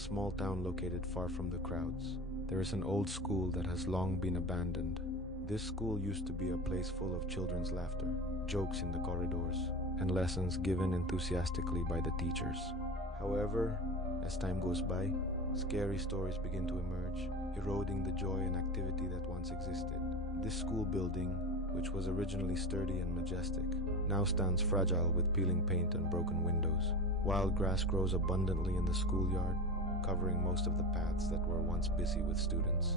small town located far from the crowds. There is an old school that has long been abandoned. This school used to be a place full of children's laughter, jokes in the corridors, and lessons given enthusiastically by the teachers. However, as time goes by, scary stories begin to emerge, eroding the joy and activity that once existed. This school building, which was originally sturdy and majestic, now stands fragile with peeling paint and broken windows. Wild grass grows abundantly in the schoolyard, covering most of the paths that were once busy with students.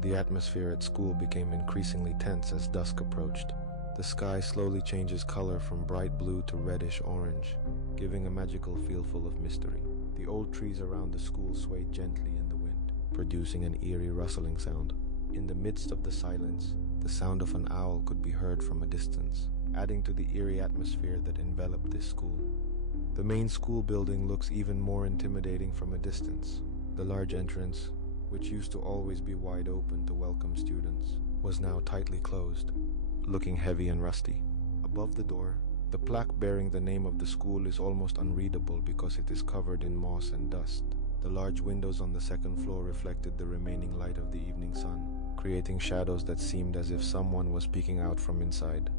The atmosphere at school became increasingly tense as dusk approached. The sky slowly changes color from bright blue to reddish orange, giving a magical feel full of mystery. The old trees around the school swayed gently in the wind, producing an eerie rustling sound. In the midst of the silence, the sound of an owl could be heard from a distance, adding to the eerie atmosphere that enveloped this school. The main school building looks even more intimidating from a distance. The large entrance, which used to always be wide open to welcome students, was now tightly closed, looking heavy and rusty. Above the door, the plaque bearing the name of the school is almost unreadable because it is covered in moss and dust. The large windows on the second floor reflected the remaining light of the evening sun, creating shadows that seemed as if someone was peeking out from inside.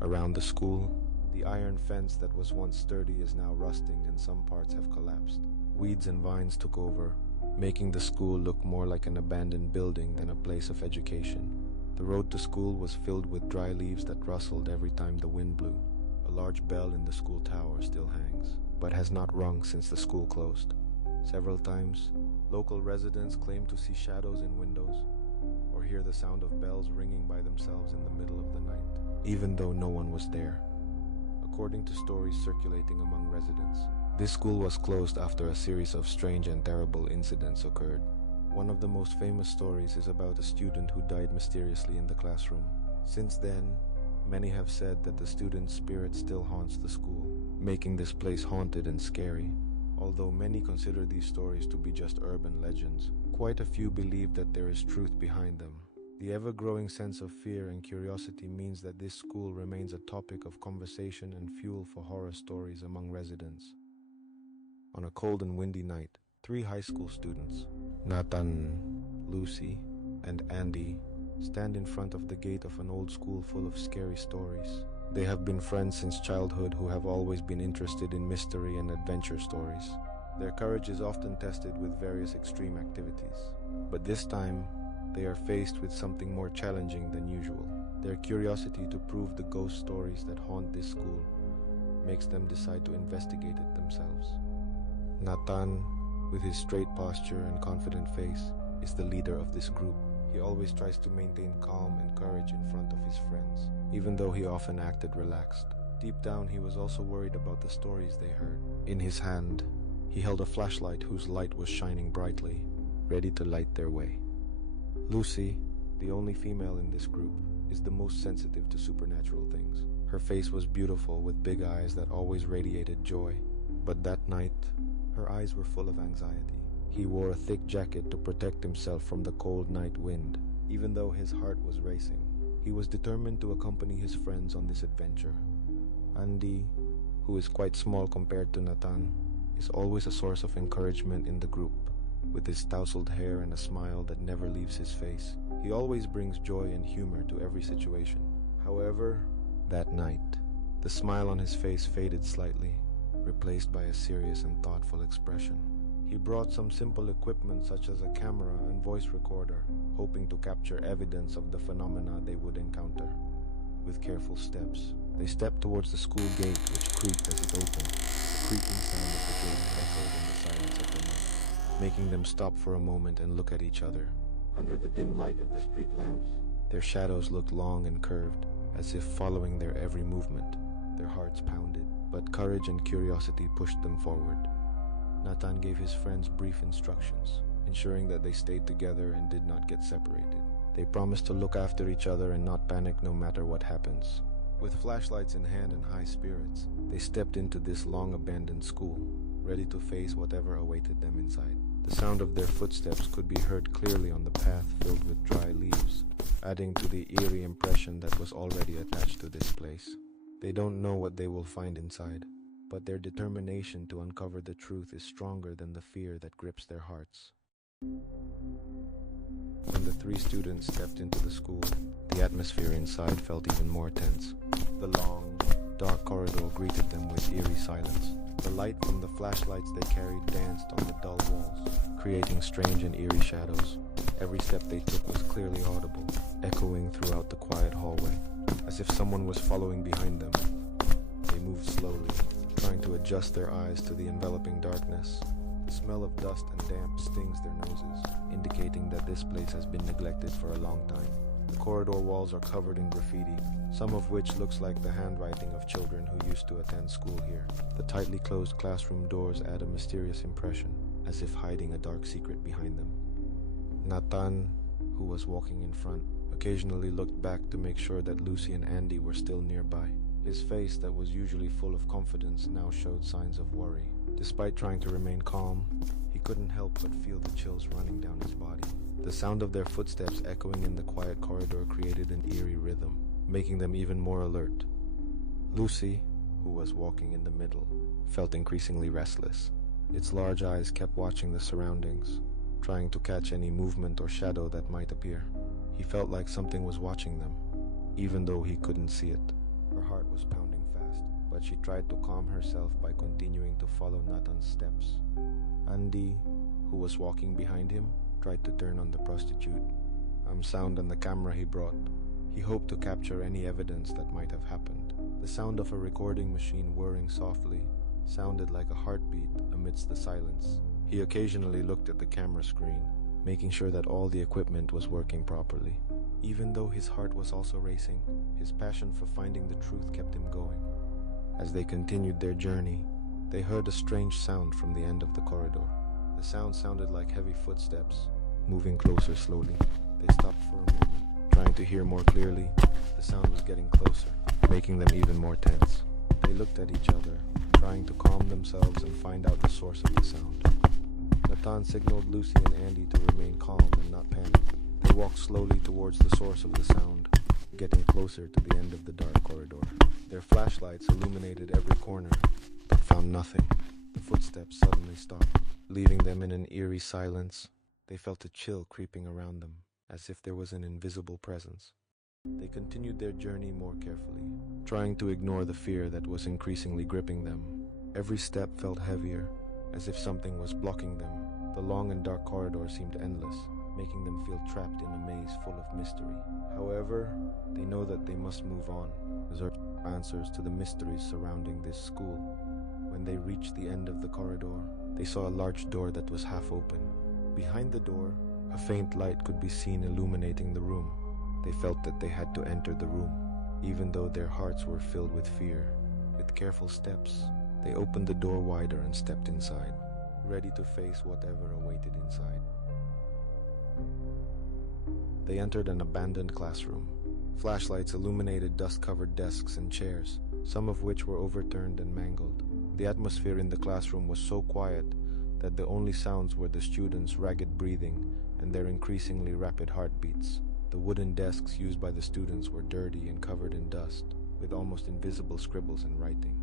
Around the school, the iron fence that was once sturdy is now rusting and some parts have collapsed. Weeds and vines took over, making the school look more like an abandoned building than a place of education. The road to school was filled with dry leaves that rustled every time the wind blew. A large bell in the school tower still hangs, but has not rung since the school closed. Several times, local residents claim to see shadows in windows or hear the sound of bells ringing by themselves in the middle of the night, even though no one was there. According to stories circulating among residents, this school was closed after a series of strange and terrible incidents occurred. One of the most famous stories is about a student who died mysteriously in the classroom. Since then, many have said that the student's spirit still haunts the school, making this place haunted and scary. Although many consider these stories to be just urban legends, quite a few believe that there is truth behind them. The ever-growing sense of fear and curiosity means that this school remains a topic of conversation and fuel for horror stories among residents. On a cold and windy night, 3 high school students, Nathan, Lucy, and Andy, stand in front of the gate of an old school full of scary stories. They have been friends since childhood who have always been interested in mystery and adventure stories. Their courage is often tested with various extreme activities, but this time, they are faced with something more challenging than usual. Their curiosity to prove the ghost stories that haunt this school makes them decide to investigate it themselves. Nathan, with his straight posture and confident face, is the leader of this group. He always tries to maintain calm and courage in front of his friends, even though he often acted relaxed. Deep down, he was also worried about the stories they heard. In his hand, he held a flashlight whose light was shining brightly, ready to light their way. Lucy, the only female in this group, is the most sensitive to supernatural things. Her face was beautiful with big eyes that always radiated joy. But that night, her eyes were full of anxiety. He wore a thick jacket to protect himself from the cold night wind. Even though his heart was racing, he was determined to accompany his friends on this adventure. Andy, who is quite small compared to Nathan, is always a source of encouragement in the group. With his tousled hair and a smile that never leaves his face, he always brings joy and humor to every situation. However, that night, the smile on his face faded slightly, replaced by a serious and thoughtful expression. He brought some simple equipment such as a camera and voice recorder, hoping to capture evidence of the phenomena they would encounter. With careful steps, they stepped towards the school gate, which creaked as it opened. The creaking sound of the gate echoed in the silence of the night, making them stop for a moment and look at each other. Under the dim light of the street lamps, their shadows looked long and curved, as if following their every movement. Their hearts pounded, but courage and curiosity pushed them forward. Nathan gave his friends brief instructions, ensuring that they stayed together and did not get separated. They promised to look after each other and not panic no matter what happens. With flashlights in hand and high spirits, they stepped into this long-abandoned school, ready to face whatever awaited them inside. The sound of their footsteps could be heard clearly on the path filled with dry leaves, adding to the eerie impression that was already attached to this place. They don't know what they will find inside, but their determination to uncover the truth is stronger than the fear that grips their hearts. When the three students stepped into the school, the atmosphere inside felt even more tense. The long, dark corridor greeted them with eerie silence. The light from the flashlights they carried danced on the dull walls, creating strange and eerie shadows. Every step they took was clearly audible, echoing throughout the quiet hallway, as if someone was following behind them. They moved slowly, trying to adjust their eyes to the enveloping darkness. The smell of dust and damp stings their noses, indicating that this place has been neglected for a long time. The corridor walls are covered in graffiti, some of which looks like the handwriting of children who used to attend school here. The tightly closed classroom doors add a mysterious impression, as if hiding a dark secret behind them. Nathan, who was walking in front, occasionally looked back to make sure that Lucy and Andy were still nearby. His face, that was usually full of confidence, now showed signs of worry. Despite trying to remain calm, he couldn't help but feel the chills running down his body. The sound of their footsteps echoing in the quiet corridor created an eerie rhythm, making them even more alert. Lucy, who was walking in the middle, felt increasingly restless. Its large eyes kept watching the surroundings, trying to catch any movement or shadow that might appear. He felt like something was watching them, even though he couldn't see it. Her heart was pounding fast, but she tried to calm herself by continuing to follow Nathan's steps. Andy, who was walking behind him, tried to turn on the prostitute sound on the camera he brought. He hoped to capture any evidence that might have happened. The sound of a recording machine whirring softly sounded like a heartbeat amidst the silence. He occasionally looked at the camera screen, making sure that all the equipment was working properly. Even though his heart was also racing, his passion for finding the truth kept him going. As they continued their journey, they heard a strange sound from the end of the corridor. The sound sounded like heavy footsteps, moving closer slowly. They stopped for a moment, trying to hear more clearly. The sound was getting closer, making them even more tense. They looked at each other, trying to calm themselves and find out the source of the sound. Nathan signaled Lucy and Andy to remain calm and not panic. They walked slowly towards the source of the sound, getting closer to the end of the dark corridor. Their flashlights illuminated every corner, but found nothing. The footsteps suddenly stopped, leaving them in an eerie silence. They felt a chill creeping around them, as if there was an invisible presence. They continued their journey more carefully, trying to ignore the fear that was increasingly gripping them. Every step felt heavier, as if something was blocking them. The long and dark corridor seemed endless, making them feel trapped in a maze full of mystery. However, they know that they must move on, search for answers to the mysteries surrounding this school. When they reached the end of the corridor, they saw a large door that was half open. Behind the door, a faint light could be seen illuminating the room. They felt that they had to enter the room, even though their hearts were filled with fear. With careful steps, they opened the door wider and stepped inside, ready to face whatever awaited inside. They entered an abandoned classroom. Flashlights illuminated dust-covered desks and chairs, some of which were overturned and mangled. The atmosphere in the classroom was so quiet that the only sounds were the students' ragged breathing and their increasingly rapid heartbeats. The wooden desks used by the students were dirty and covered in dust, with almost invisible scribbles and writing.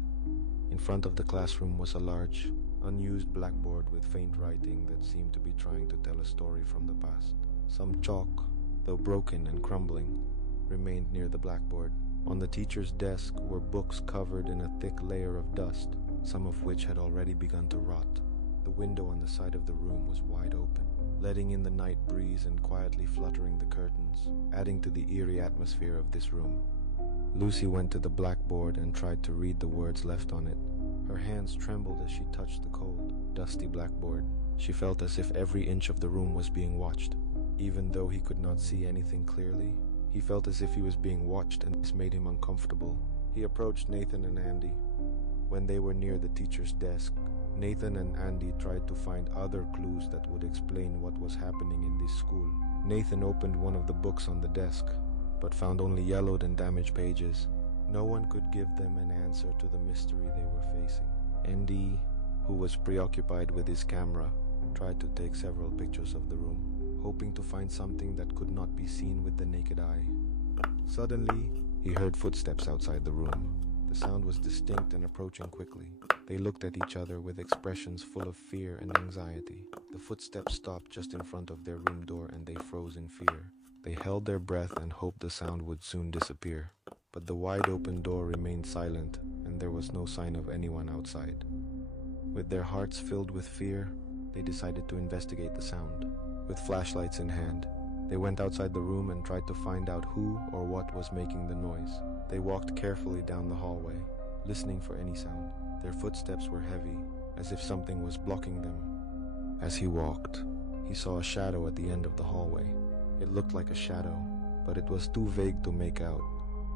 In front of the classroom was a large, unused blackboard with faint writing that seemed to be trying to tell a story from the past. Some chalk, though broken and crumbling, remained near the blackboard. On the teacher's desk were books covered in a thick layer of dust, some of which had already begun to rot. The window on the side of the room was wide open, letting in the night breeze and quietly fluttering the curtains, adding to the eerie atmosphere of this room. Lucy went to the blackboard and tried to read the words left on it. Her hands trembled as she touched the cold, dusty blackboard. She felt as if every inch of the room was being watched. Even though he could not see anything clearly, he felt as if he was being watched, and this made him uncomfortable. He approached Nathan and Andy. When they were near the teacher's desk, Nathan and Andy tried to find other clues that would explain what was happening in this school. Nathan opened one of the books on the desk, but found only yellowed and damaged pages. No one could give them an answer to the mystery they were facing. Andy, who was preoccupied with his camera, tried to take several pictures of the room, hoping to find something that could not be seen with the naked eye. Suddenly, he heard footsteps outside the room. The sound was distinct and approaching quickly. They looked at each other with expressions full of fear and anxiety. The footsteps stopped just in front of their room door and they froze in fear. They held their breath and hoped the sound would soon disappear. But the wide open door remained silent and there was no sign of anyone outside. With their hearts filled with fear, they decided to investigate the sound. With flashlights in hand, they went outside the room and tried to find out who or what was making the noise. They walked carefully down the hallway, listening for any sound. Their footsteps were heavy, as if something was blocking them. As he walked, he saw a shadow at the end of the hallway. It looked like a shadow, but it was too vague to make out.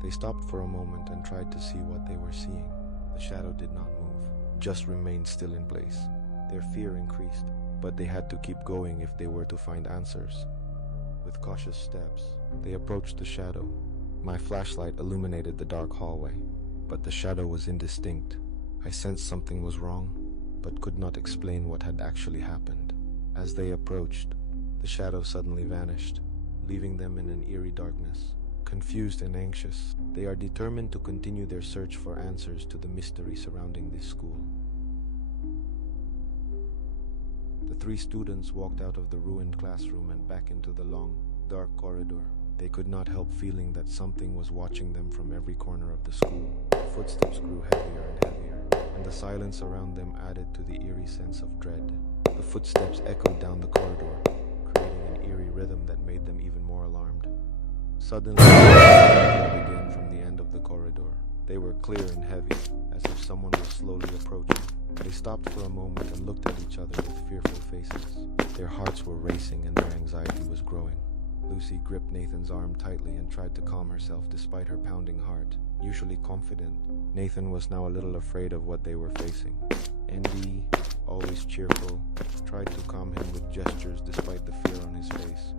They stopped for a moment and tried to see what they were seeing. The shadow did not move, just remained still in place. Their fear increased, but they had to keep going if they were to find answers. With cautious steps, they approached the shadow. My flashlight illuminated the dark hallway, but the shadow was indistinct. I sensed something was wrong, but could not explain what had actually happened. As they approached, the shadow suddenly vanished, leaving them in an eerie darkness. Confused and anxious, they are determined to continue their search for answers to the mystery surrounding this school. The three students walked out of the ruined classroom and back into the long, dark corridor. They could not help feeling that something was watching them from every corner of the school. The footsteps grew heavier and heavier, and the silence around them added to the eerie sense of dread. The footsteps echoed down the corridor, creating an eerie rhythm that made them even more alarmed. Suddenly, they heard again from the end of the corridor. They were clear and heavy, as if someone was slowly approaching. They stopped for a moment and looked at each other with fearful faces. Their hearts were racing and their anxiety was growing. Lucy gripped Nathan's arm tightly and tried to calm herself despite her pounding heart. Usually confident, Nathan was now a little afraid of what they were facing. Andy, always cheerful, tried to calm him with gestures despite the fear on his face.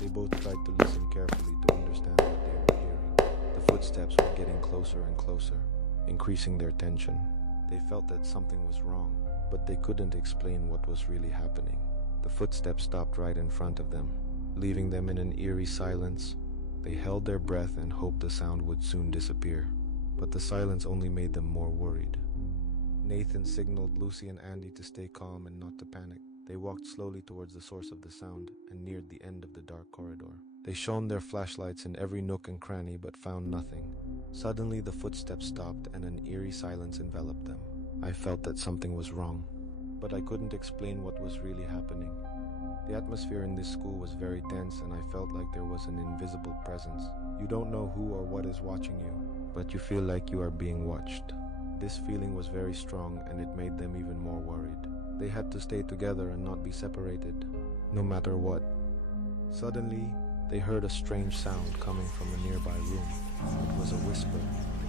They both tried to listen carefully to understand what they were hearing. The footsteps were getting closer and closer, increasing their tension. They felt that something was wrong, but they couldn't explain what was really happening. The footsteps stopped right in front of them, leaving them in an eerie silence. They held their breath and hoped the sound would soon disappear, but the silence only made them more worried. Nathan signaled Lucy and Andy to stay calm and not to panic. They walked slowly towards the source of the sound and neared the end of the dark corridor. They shone their flashlights in every nook and cranny but found nothing. Suddenly the footsteps stopped and an eerie silence enveloped them. I felt that something was wrong, but I couldn't explain what was really happening. The atmosphere in this school was very tense and I felt like there was an invisible presence. You don't know who or what is watching you, but you feel like you are being watched. This feeling was very strong and it made them even more worried. They had to stay together and not be separated, no matter what. Suddenly, they heard a strange sound coming from a nearby room. It was a whisper,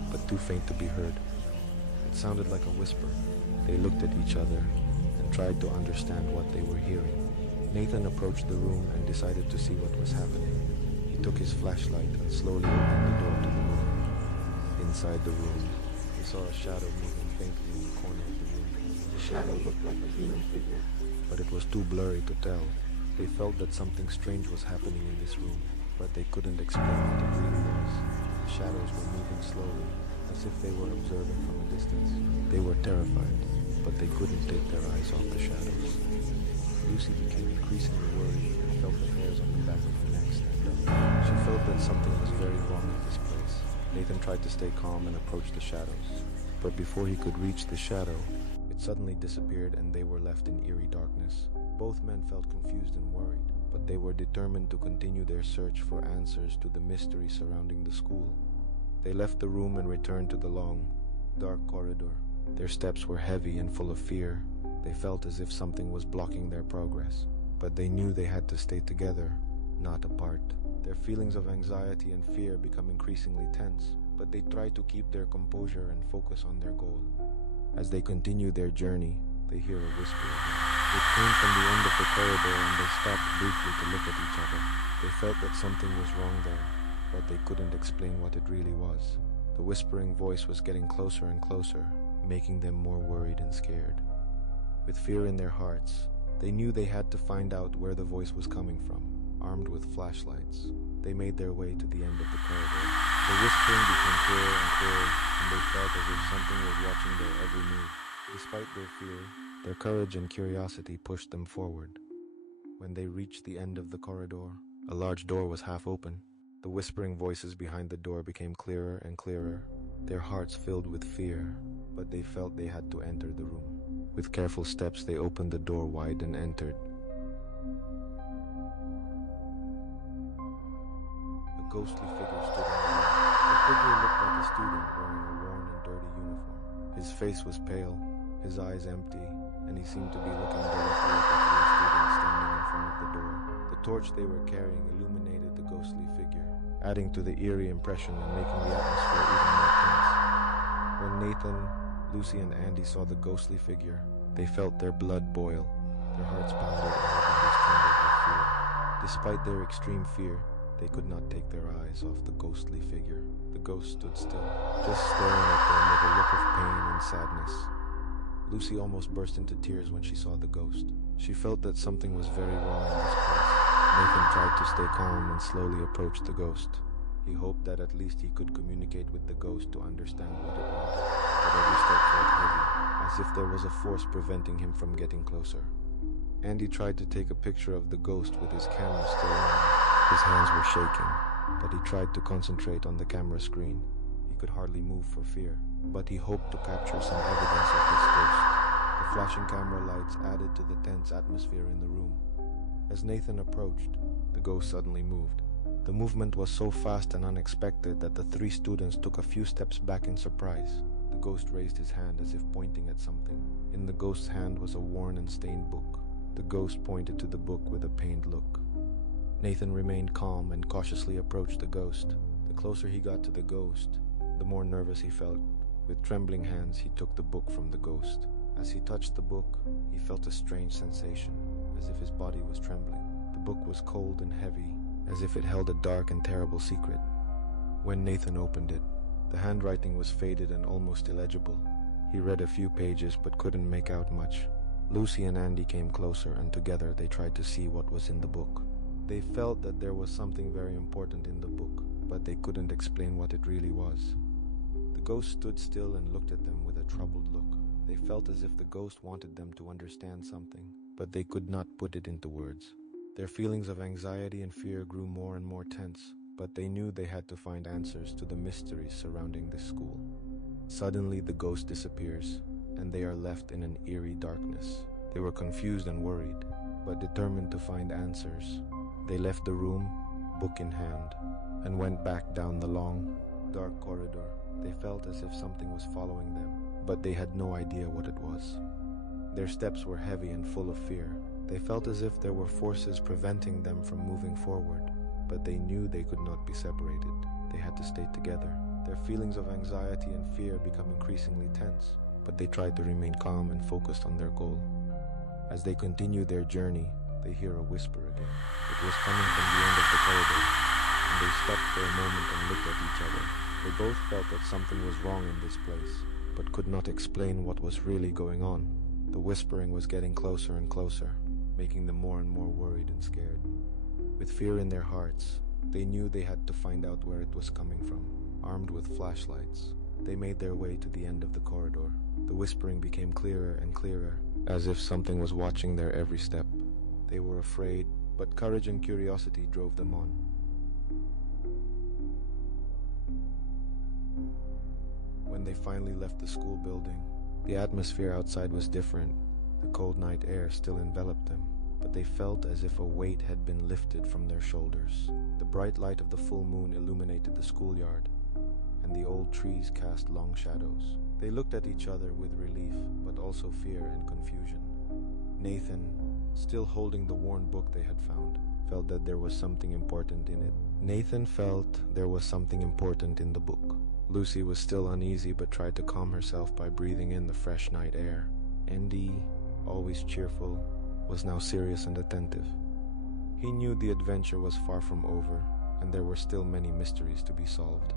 but too faint to be heard. It sounded like a whisper. They looked at each other and tried to understand what they were hearing. Nathan approached the room and decided to see what was happening. He took his flashlight and slowly opened the door to the room. Inside the room, he saw a shadow moving faintly in the corner of the room. The shadow looked like a human figure, but it was too blurry to tell. They felt that something strange was happening in this room, but they couldn't explain what it really was. The shadows were moving slowly, as if they were observing from a distance. They were terrified, but they couldn't take their eyes off the shadows. Lucy became increasingly worried and felt the hairs on the back of her neck stand up. She felt that something was very wrong in this place. Nathan tried to stay calm and approach the shadows, but before he could reach the shadow, it suddenly disappeared and they were left in eerie darkness. Both men felt confused and worried, but they were determined to continue their search for answers to the mystery surrounding the school. They left the room and returned to the long, dark corridor. Their steps were heavy and full of fear. They felt as if something was blocking their progress, but they knew they had to stay together, not apart. Their feelings of anxiety and fear become increasingly tense, but they try to keep their composure and focus on their goal. As they continue their journey, they hear a whisper again. It came from the end of the corridor and they stopped briefly to look at each other. They felt that something was wrong there, but they couldn't explain what it really was. The whispering voice was getting closer and closer, making them more worried and scared. With fear in their hearts, they knew they had to find out where the voice was coming from. Armed with flashlights, they made their way to the end of the corridor. The whispering became clearer and clearer, and they felt as if something was watching their every move. Despite their fear, their courage and curiosity pushed them forward. When they reached the end of the corridor, a large door was half open. The whispering voices behind the door became clearer and clearer, their hearts filled with fear, but they felt they had to enter the room. With careful steps, they opened the door wide and entered. A ghostly figure stood in the room. The figure looked like a student wearing a worn and dirty uniform. His face was pale, his eyes empty, and he seemed to be looking directly at the three students standing in front of the door. The torch they were carrying illuminated the ghostly figure, adding to the eerie impression and making the atmosphere even more tense. When Nathan, Lucy, and Andy saw the ghostly figure, they felt their blood boil. Their hearts pounded and their bodies trembled with fear. Despite their extreme fear, they could not take their eyes off the ghostly figure. The ghost stood still, just staring at them with a look of pain and sadness. Lucy almost burst into tears when she saw the ghost. She felt that something was very wrong in this place. Nathan tried to stay calm and slowly approached the ghost. He hoped that at least he could communicate with the ghost to understand what it wanted, but every step felt heavy, as if there was a force preventing him from getting closer. Andy tried to take a picture of the ghost with his camera still on. His hands were shaking, but he tried to concentrate on the camera screen. He could hardly move for fear, but he hoped to capture some evidence of this ghost. The flashing camera lights added to the tense atmosphere in the room. As Nathan approached, the ghost suddenly moved. The movement was so fast and unexpected that the three students took a few steps back in surprise. The ghost raised his hand as if pointing at something. In the ghost's hand was a worn and stained book. The ghost pointed to the book with a pained look. Nathan remained calm and cautiously approached the ghost. The closer he got to the ghost, the more nervous he felt. With trembling hands, he took the book from the ghost. As he touched the book, he felt a strange sensation, as if his body was trembling. The book was cold and heavy, as if it held a dark and terrible secret. When Nathan opened it, the handwriting was faded and almost illegible. He read a few pages but couldn't make out much. Lucy and Andy came closer, and together they tried to see what was in the book. They felt that there was something very important in the book, but they couldn't explain what it really was. The ghost stood still and looked at them with a troubled look. They felt as if the ghost wanted them to understand something, but they could not put it into words. Their feelings of anxiety and fear grew more and more tense, but they knew they had to find answers to the mysteries surrounding this school. Suddenly, the ghost disappears, and they are left in an eerie darkness. They were confused and worried, but determined to find answers. They left the room, book in hand, and went back down the long, dark corridor. They felt as if something was following them, but they had no idea what it was. Their steps were heavy and full of fear. They felt as if there were forces preventing them from moving forward, but they knew they could not be separated. They had to stay together. Their feelings of anxiety and fear became increasingly tense, but they tried to remain calm and focused on their goal. As they continued their journey, they hear a whisper again. It was coming from the end of the corridor, and they stopped for a moment and looked at each other. They both felt that something was wrong in this place, but could not explain what was really going on. The whispering was getting closer and closer, making them more and more worried and scared. With fear in their hearts, they knew they had to find out where it was coming from. Armed with flashlights, they made their way to the end of the corridor. The whispering became clearer and clearer, as if something was watching their every step. They were afraid, but courage and curiosity drove them on. When they finally left the school building, the atmosphere outside was different. The cold night air still enveloped them, but they felt as if a weight had been lifted from their shoulders. The bright light of the full moon illuminated the schoolyard, and the old trees cast long shadows. They looked at each other with relief, but also fear and confusion. Nathan, still holding the worn book they had found, felt that there was something important in it. Nathan felt there was something important in the book. Lucy was still uneasy but tried to calm herself by breathing in the fresh night air. Andy, always cheerful, was now serious and attentive. He knew the adventure was far from over, and there were still many mysteries to be solved.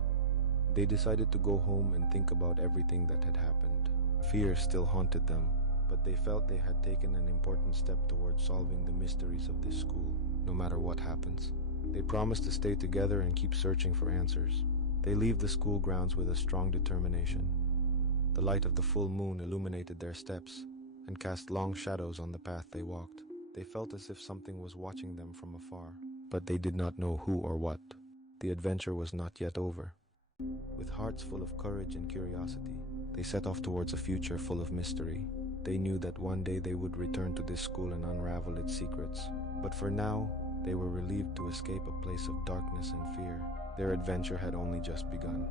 They decided to go home and think about everything that had happened. Fear still haunted them, but they felt they had taken an important step towards solving the mysteries of this school, no matter what happens. They promised to stay together and keep searching for answers. They leave the school grounds with a strong determination. The light of the full moon illuminated their steps and cast long shadows on the path they walked. They felt as if something was watching them from afar, but they did not know who or what. The adventure was not yet over. With hearts full of courage and curiosity, they set off towards a future full of mystery. They knew that one day they would return to this school and unravel its secrets. But for now, they were relieved to escape a place of darkness and fear. Their adventure had only just begun.